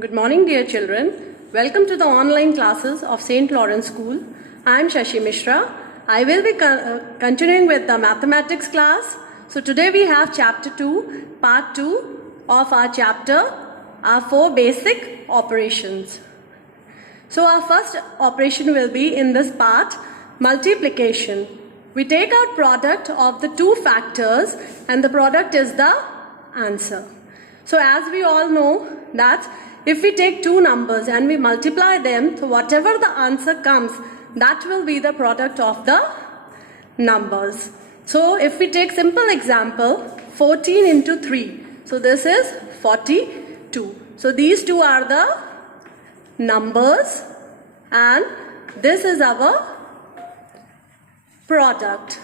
Good morning, dear children. Welcome to the online classes of St. Lawrence School. I am Shashi Mishra. I will be continuing with the mathematics class. So today we have chapter 2, part 2 of our chapter, our 4 basic operations. So our first operation will be in this part, multiplication. We take out product of the two factors and the product is the answer. So as we all know that if we take two numbers and we multiply them, so whatever the answer comes, that will be the product of the numbers. So if we take simple example, 14 into 3. So this is 42. So these two are the numbers and this is our product.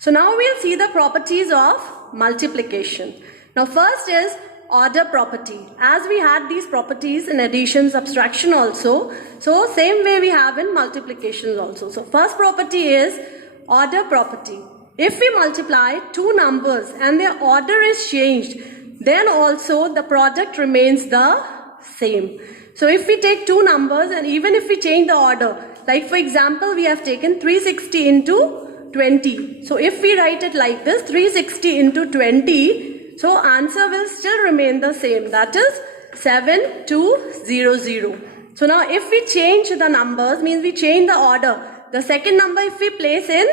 So now we'll see the properties of multiplication. Now first is order property. As we had these properties in addition, subtraction also, so same way we have in multiplication also. So first property is order property. If we multiply two numbers and their order is changed, then also the product remains the same. So if we take two numbers and even if we change the order, like for example we have taken 360 into 20. So if we write it like this, 360 into 20, so answer will still remain the same, that is 7200. So now if we change the numbers, means we change the order. The second number if we place in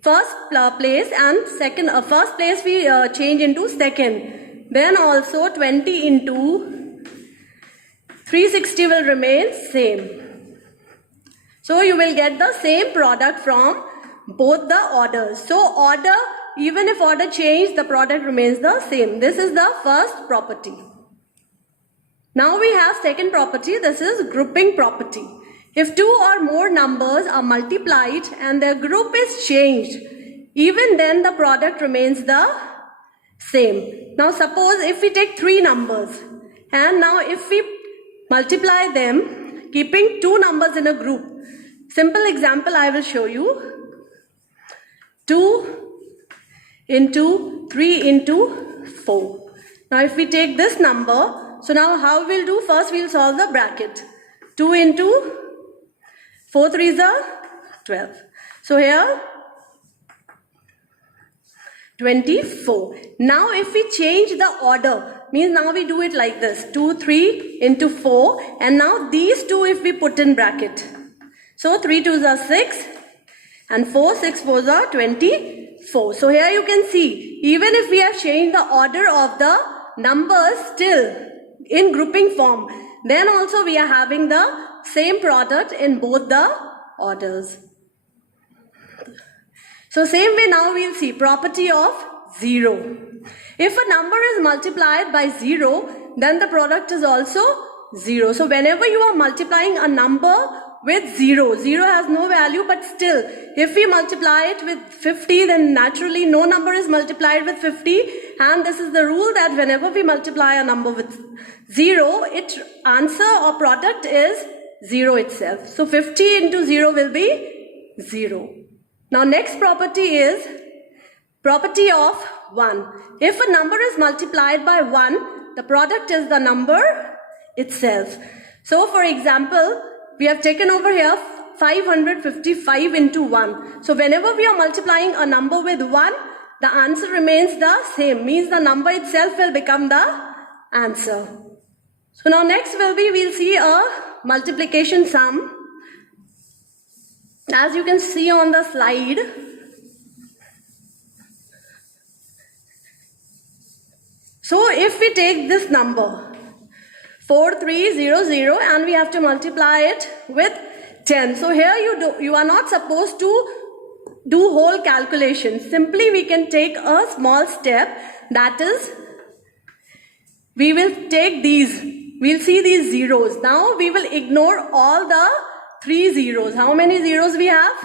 first place and first place we change into second. Then also 20 into 360 will remain same. So you will get the same product from both the orders. So order, even if order changed, the product remains the same. This is the first property. Now we have second property. This is grouping property. If two or more numbers are multiplied and their group is changed, even then the product remains the same. Now suppose if we take three numbers and now if we multiply them, keeping two numbers in a group. Simple example I will show you. 2 into 3 into 4. Now if we take this number, so now how we'll do? First we'll solve the bracket. 2 into 4 3s are 12. So here 24. Now if we change the order, means now we do it like this. 2 3 into 4 and now these two if we put in bracket. So 3 2s are 6 and 4 6 4s are 24. So here you can see, even if we have changed the order of the numbers still in grouping form, then also we are having the same product in both the orders. So same way now we'll see property of 0. If a number is multiplied by 0, then the product is also 0. So whenever you are multiplying a number with 0, 0 has no value, but still if we multiply it with 50, then naturally no number is multiplied with 50, and this is the rule that whenever we multiply a number with 0, its answer or product is 0 itself. So 50 into 0 will be 0. Now next property is property of 1. If a number is multiplied by 1, the product is the number itself. So for example, we have taken over here 555 into 1. So whenever we are multiplying a number with 1, the answer remains the same. Means the number itself will become the answer. So now next we'll see a multiplication sum. As you can see on the slide, so if we take this number 4300 and we have to multiply it with 10. So here you are not supposed to do whole calculation. Simply we can take a small step, that is we will take these. We'll see these zeros. Now we will ignore all the 3 zeros. How many zeros we have?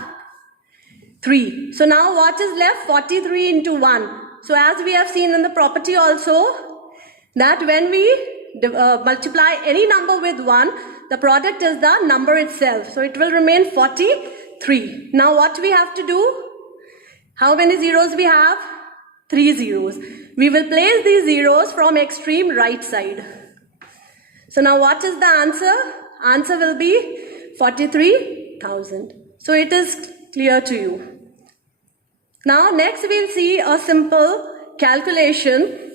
3. So now what is left? 43 into 1. So as we have seen in the property also, that when we multiply any number with 1, the product is the number itself. So it will remain 43. Now what we have to do? How many zeros we have? 3 zeros. We will place these zeros from extreme right side. So now what is the answer? Answer will be 43,000. So it is clear to you. Now next we'll see a simple calculation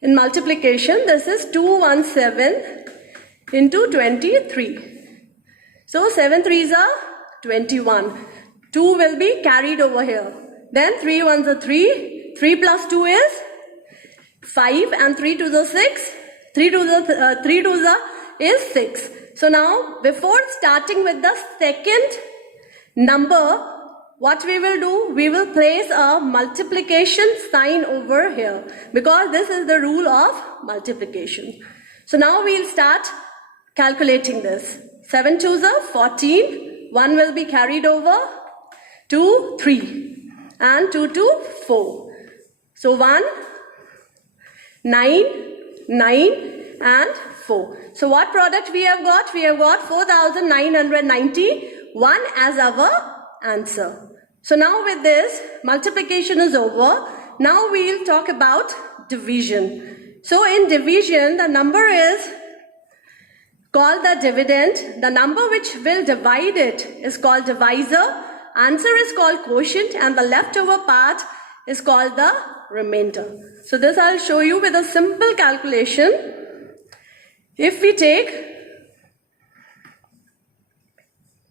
in multiplication. This is 217 into 23. So 7 3s are 21. 2 will be carried over here. Then 3 1s are 3. 3 plus 2 is 5 and 3 2s are 6. 3 2s are is 6. So now before starting with the second number, what we will do, we will place a multiplication sign over here because this is the rule of multiplication. So now we'll start calculating this. 7 2s are 14. 1 will be carried over. 2 3 and 2 2 4. So 1 9 9 and 4. So what product we have got? We have got 4,991 as our answer. So now with this, multiplication is over. Now we'll talk about division. So in division, the number is called the dividend. The number which will divide it is called divisor. Answer is called quotient, and the leftover part is called the remainder. So this I'll show you with a simple calculation. If we take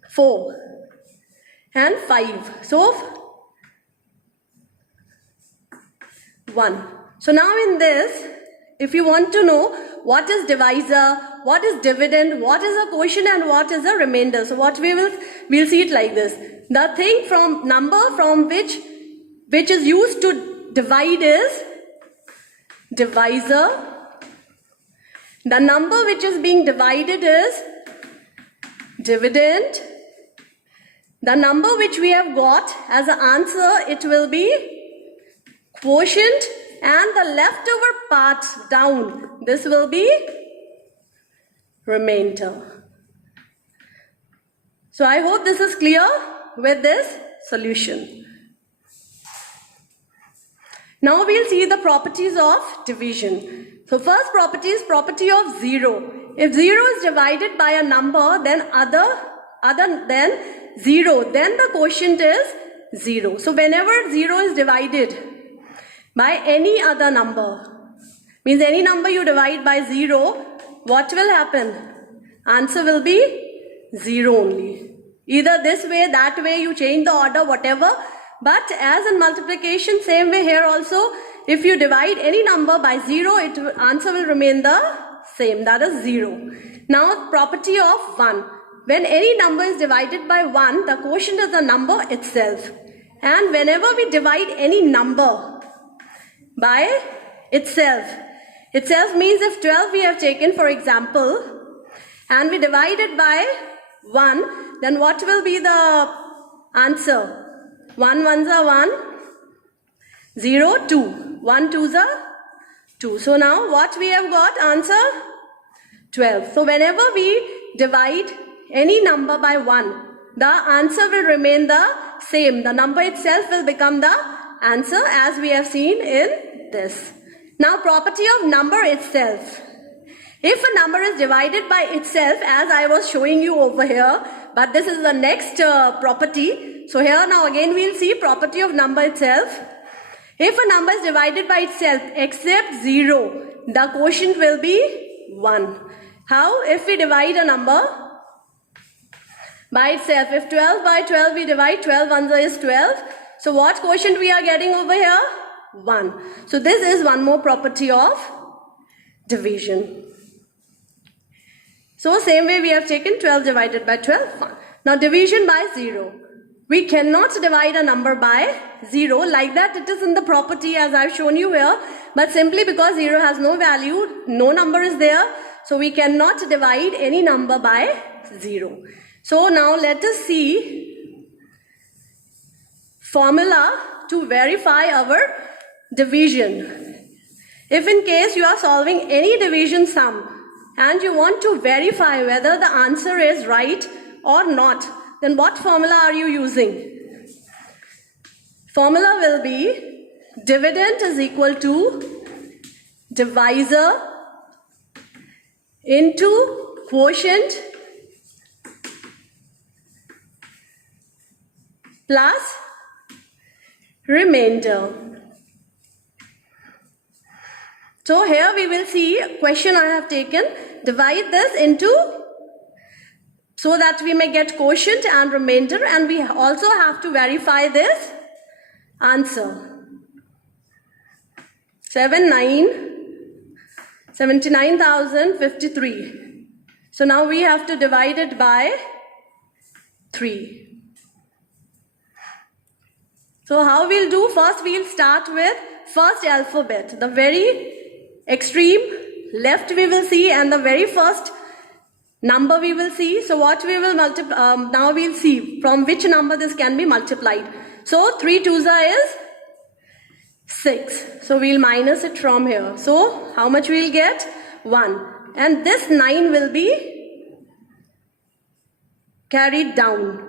4 and 5, so 1. So now in this, if you want to know what is divisor, what is dividend, what is a quotient and what is a remainder, so what we'll see it like this. The thing from number from which is used to divide is divisor. The number which is being divided is dividend. The number which we have got as an answer, it will be quotient, and the leftover part down, this will be remainder. So I hope this is clear with this solution. Now we'll see the properties of division. So first property is property of 0. If 0 is divided by a number, then other than 0, then the quotient is 0. So whenever 0 is divided by any other number, means any number you divide by 0, what will happen? Answer will be 0 only. Either this way, that way, you change the order, whatever. But as in multiplication, same way here also, if you divide any number by 0, answer will remain the same, that is 0. Now property of 1. When any number is divided by 1, the quotient is the number itself. And whenever we divide any number by itself means if 12 we have taken for example, and we divide it by 1, then what will be the answer? 1 1s are 1, 0 2, 1 2s are 2. So now what we have got? Answer 12. So whenever we divide any number by 1, the answer will remain the same. The number itself will become the answer as we have seen in this. Now property of number itself. If a number is divided by itself, as I was showing you over here, but this is the next property. So here now again we'll see property of number itself. If a number is divided by itself except 0, the quotient will be 1. How? If we divide a number by itself, if 12 by 12 we divide, 12 ones is 12. So what quotient we are getting over here? 1. So this is one more property of division. So same way we have taken 12 divided by 12, 1. Now division by 0. We cannot divide a number by 0 like that it is in the property as I've shown you here. But simply because 0 has no value, no number is there. So we cannot divide any number by 0. So now let us see formula to verify our division. If in case you are solving any division sum and you want to verify whether the answer is right or not, then what formula are you using? Formula will be dividend is equal to divisor into quotient plus remainder. So here we will see a question I have taken. Divide this into, so that we may get quotient and remainder, and we also have to verify this answer. 79,053. So now we have to divide it by 3. So how we'll do? First we'll start with first alphabet. The very extreme left we will see, and the very first number we will see. So what we will multiply, now we'll see from which number this can be multiplied. So 3 2s is 6. So we'll minus it from here. So how much we'll get? 1. And this 9 will be carried down.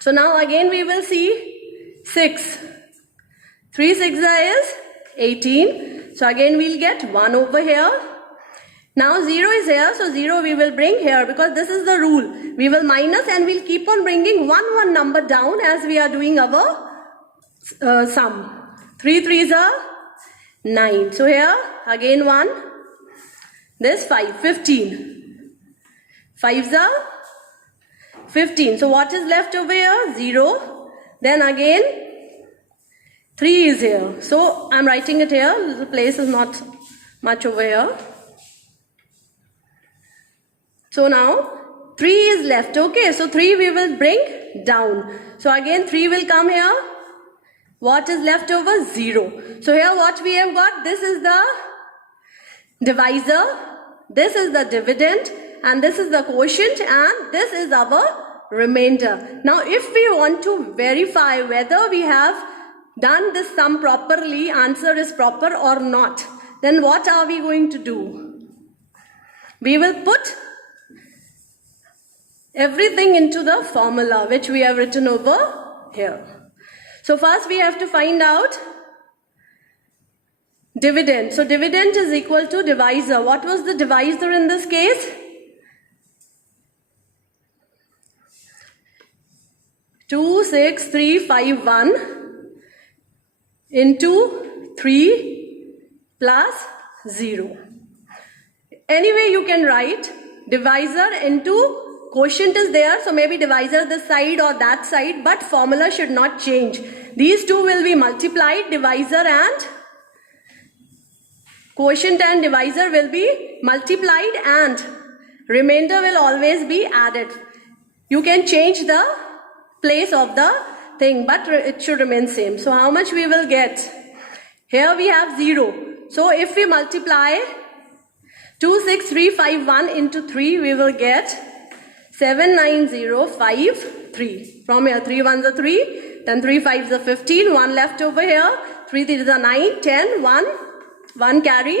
So now again we will see 6. 3 6 is 18. So again we'll get 1 over here. Now 0 is here, so 0 we will bring here, because this is the rule. We will minus and we'll keep on bringing one number down as we are doing our sum. 3 3s are 9. So here again 1. This 5, 15. 5s are 15. So what is left over here? 0. Then again 3 is here. So I'm writing it here. The place is not much over here. So now 3 is left. Okay, so 3 we will bring down. So again 3 will come here. What is left over? 0. So here what we have got? This is the divisor, this is the dividend, and this is the quotient, and this is our remainder. Now if we want to verify whether we have done this sum properly, answer is proper or not, then what are we going to do? We will put everything into the formula which we have written over here. So first we have to find out dividend. So dividend is equal to divisor. What was the divisor in this case? 2 6 3 5 1 into 3 plus 0. Anyway, you can write divisor into quotient is there, so maybe divisor this side or that side, but formula should not change. These two will be multiplied, divisor and quotient and divisor will be multiplied, and remainder will always be added. You can change the place of the thing, but it should remain same. So how much we will get? Here we have 0. So if we multiply 2 6 3 5 1 into 3, we will get 79053. From here 3 1s are 3, then 3 5s are 15, 1 left over here, 3 3s are 9, 10, 1 carry,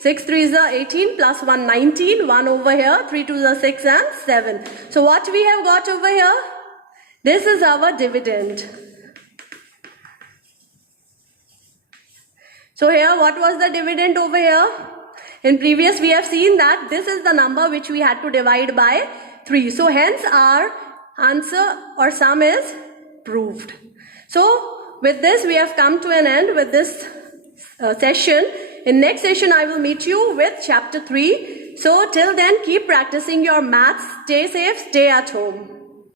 6 3s are 18 plus 1 19, 1 over here, 3 2s are 6 and 7. So what we have got over here? This is our dividend. So here what was the dividend over here? In previous we have seen that this is the number which we had to divide by 3. So hence our answer or sum is proved. So with this we have come to an end with this session. In next session I will meet you with chapter 3. So till then keep practicing your maths. Stay safe, stay at home.